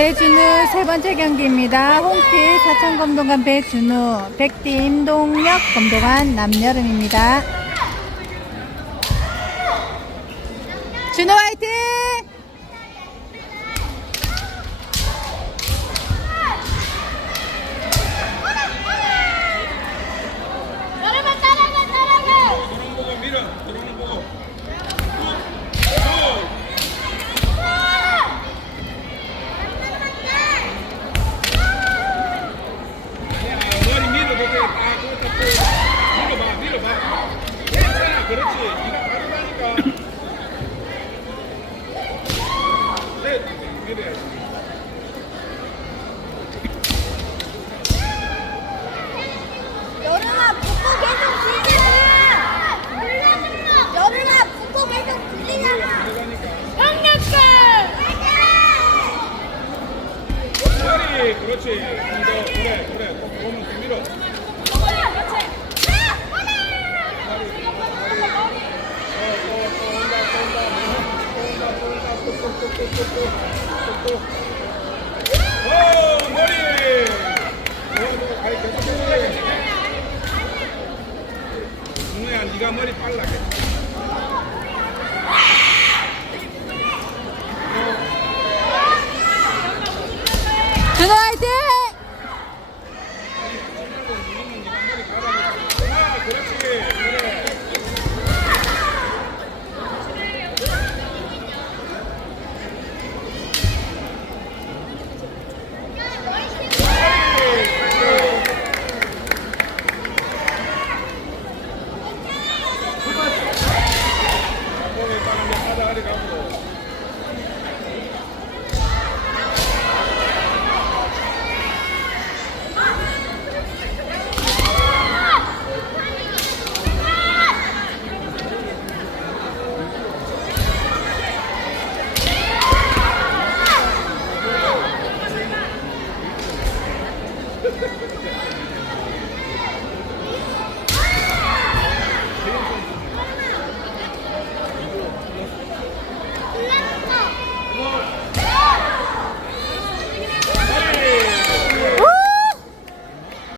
배준우 세 번째 경기입니다. 홍피 사천검동관 배준우, 백띠 임동혁 검동관 남여름입니다. 준우 화이팅! 여름아 붓고 계속 들리잖아. 여름아 붓고 계속 들리잖아. 강력해 머리! 그렇지. 더 그래 그래. 꼭 보면서 밀어 오 머리 너 아니 계속 해야지 준우야 네가 머리 빨라 준우 화이팅!